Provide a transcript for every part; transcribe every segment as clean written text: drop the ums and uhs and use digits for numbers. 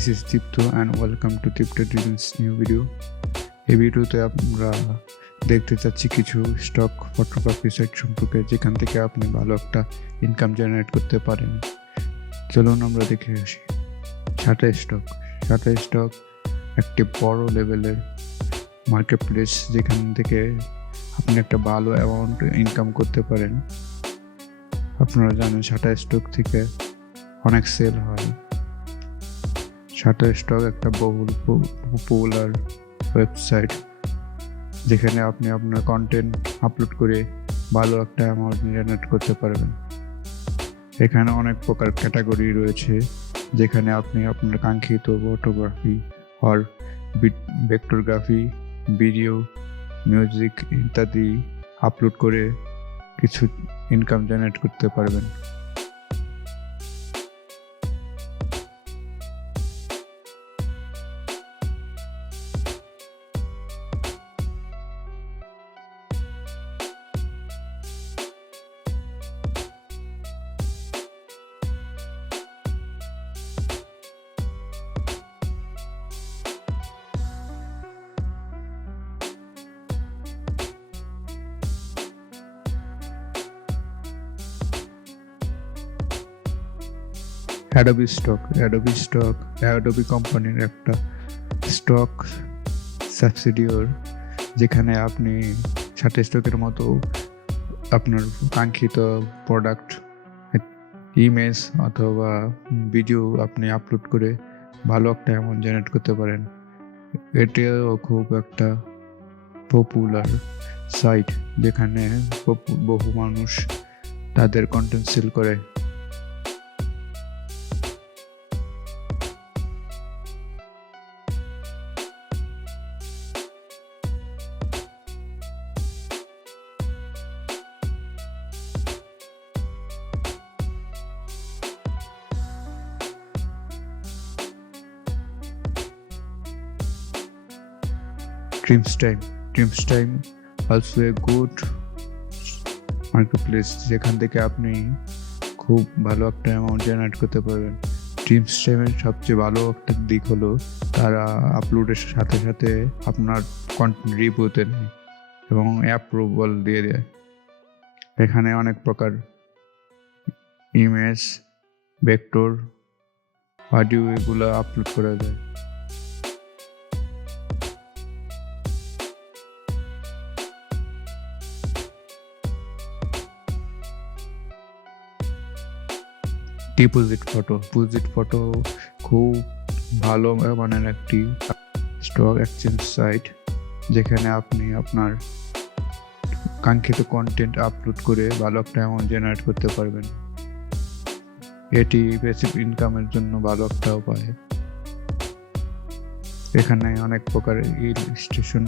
This is Dipto and welcome to Dipto Design's new video. এই ভিডিওতে আমরা দেখতে চাচ্ছি কিছু স্টক ফটোগ্রাফি সাইট সম্পর্কে যেখান থেকে আপনি ভালো একটা ইনকাম জেনারেট করতে পারেন। চলুন আমরা দেখে আসি। শাটারস্টক একটি বড় লেভেলের মার্কেট প্লেস যেখান থেকে আপনি একটা ভালো অ্যামাউন্ট ইনকাম করতে পারেন। আপনারা জানেন শাটারস্টক থেকে অনেক সেল হয়। শাটারস্টক একটা বহুল পপুলার ওয়েবসাইট যেখানে আপনি আপনার কন্টেন্ট আপলোড করে ভালো একটা অ্যামাউন্ট জেনারেট করতে পারবেন। এখানে অনেক প্রকার ক্যাটাগরি রয়েছে যেখানে আপনি আপনার কাঙ্ক্ষিত ফটোগ্রাফি আর ভেক্টরগ্রাফি, ভিডিও, মিউজিক ইত্যাদি আপলোড করে কিছু ইনকাম জেনারেট করতে পারবেন। Adobe কোম্পানির একটা স্টক সাবসিডিয়ারি যেখানে আপনি শাটারস্টকের মতো আপনার কাঙ্ক্ষিত প্রোডাক্ট, ইমেজ অথবা ভিডিও আপনি আপলোড করে ভালো একটা অ্যামাউন্ট জেনারেট করতে পারেন। এটিও খুব একটা পপুলার সাইট যেখানে বহু মানুষ তাদের কন্টেন্ট সেল করে। Dreams time also a good marketplace যেখান থেকে আপনি খুব ভালো একটা অ্যামাউন্ট জেনারেট করতে পারবেন। ড্রিমস টাইমের সবচেয়ে ভালো একটা দিক হলো তারা আপলোডের সাথে সাথে আপনার কন্টেন্ট রিভিউতে নেয় এবং অ্যাপ্রুভাল দিয়ে দেয়। এখানে অনেক প্রকার ইমেজ, ভেক্টর, অডিও এগুলো আপলোড করা যায়। ডিপোজিট ফটো খুব ভালো মানের একটি স্টক এক্সচেঞ্জ সাইট যেখানে আপনি আপনার কাঙ্ক্ষিত কন্টেন্ট আপলোড করে ভালো একটা অ্যামাউন্ট জেনারেট করতে পারবেন। এটি প্যাসিভ ইনকামের জন্য ভালো একটা উপায়। এখানে অনেক প্রকার ইলাস্ট্রেশন,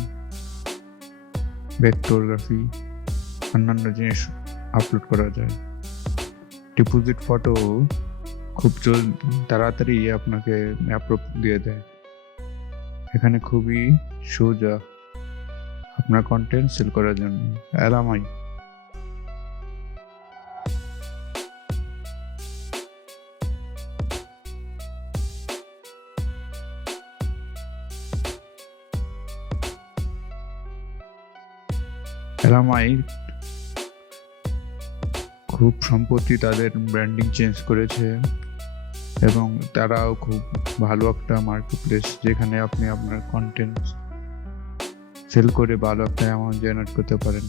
ভেক্টরগ্রাফি, অন্যান্য জিনিস আপলোড করা যায়। ডিপোজিট ফটো খুব তাড়াতাড়ি আপনাকে অ্যাপ্রুভ দিয়ে দেয়। এখানে খুবই সোজা আপনার কন্টেন্ট সেল করার জন্য। এলামাই খুব সম্প্রতি তাদের ব্র্যান্ডিং চেঞ্জ করেছে এবং তারাও খুব ভালো একটা মার্কেটপ্লেস যেখানে আপনি আপনার কন্টেন্ট সেল করে ভালো একটা অ্যামাউন্ট জেনারেট করতে পারেন।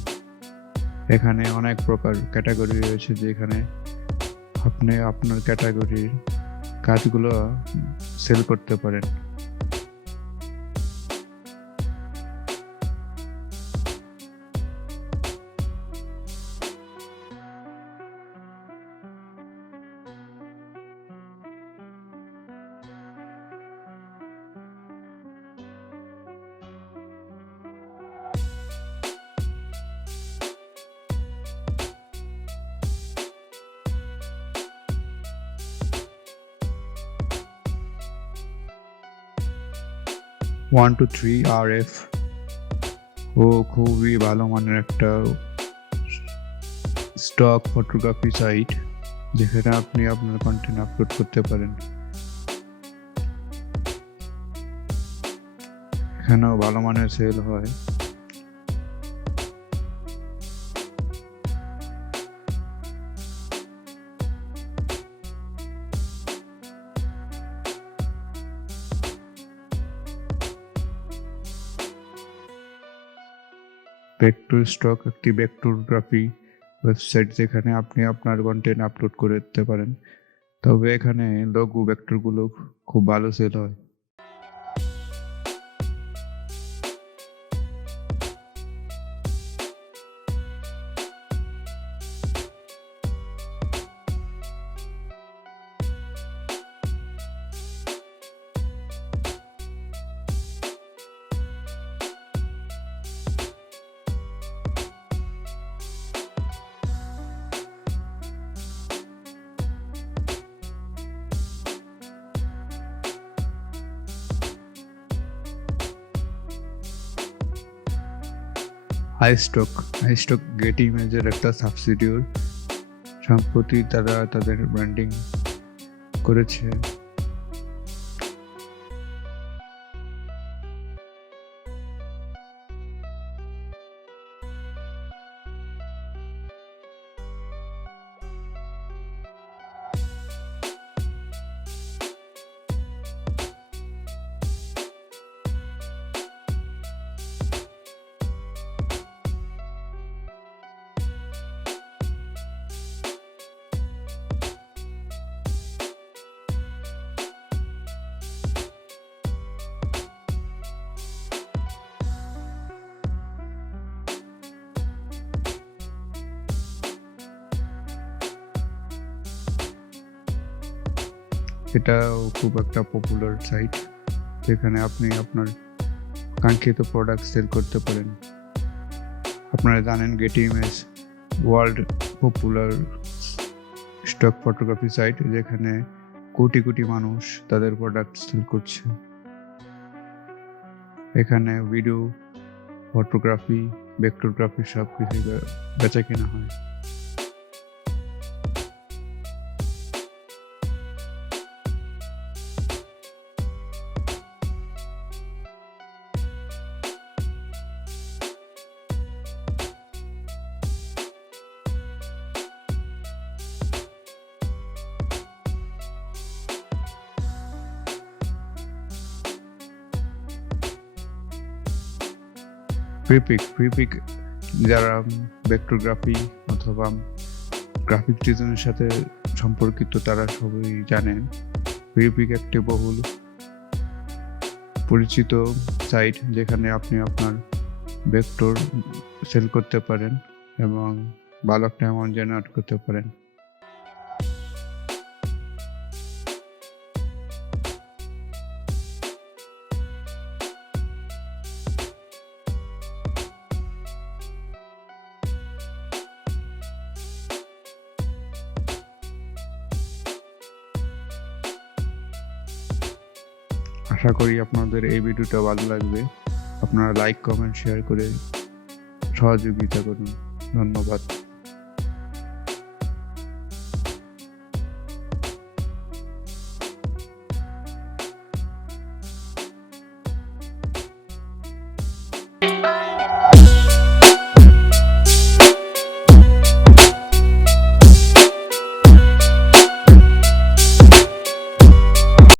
এখানে অনেক প্রকার ক্যাটাগরি রয়েছে যেখানে আপনি আপনার ক্যাটাগরির কাজগুলো সেল করতে পারেন। RF ও খুবই ভালো মানের একটা স্টক ফটোগ্রাফি সাইট যেখানে আপনি আপনার কন্টেন্ট আপলোড করতে পারেন। এখানেও ভালো মানের সেল হয়। ভেক্টর স্টক একটি ভেক্টরগ্রাফি ওয়েবসাইট যেখানে আপনি আপনার কন্টেন্ট আপলোড করতে পারেন, তবে এখানে লঘু ভেক্টরগুলো খুব ভালো সেল হয়। আইস্টক গেটি ইমেজের একটা সাবসিডিউর। সম্প্রতি তারা তাদের ব্র্যান্ডিং করেছে। এটাও খুব একটা পপুলার সাইট যেখানে আপনি আপনার কাঙ্ক্ষিত প্রোডাক্ট সেল করতে পারেন। আপনারা জানেন Getty image world popular stock photography site, যেখানে কোটি কোটি মানুষ তাদের প্রোডাক্ট সেল করছে। এখানে ভিডিও, ফটোগ্রাফি, ভেক্টরগ্রাফি সব কিছু বেচা কেনা হয়। প্রিপিক যারা ভেক্টরগ্রাফি অথবা গ্রাফিক ডিজাইনের সাথে সম্পর্কিত তারা সবাই জানেন। প্রিপিক একটি বহুল পরিচিত সাইট যেখানে আপনি আপনার ভেক্টর সেল করতে পারেন এবং ভালো একটা অ্যামাউন্ট জেনারেট করতে পারেন। আশা করি আপনাদের এই ভিডিওটা ভালো লাগবে। আপনারা লাইক, কমেন্ট, শেয়ার করে সহযোগিতা করুন। ধন্যবাদ।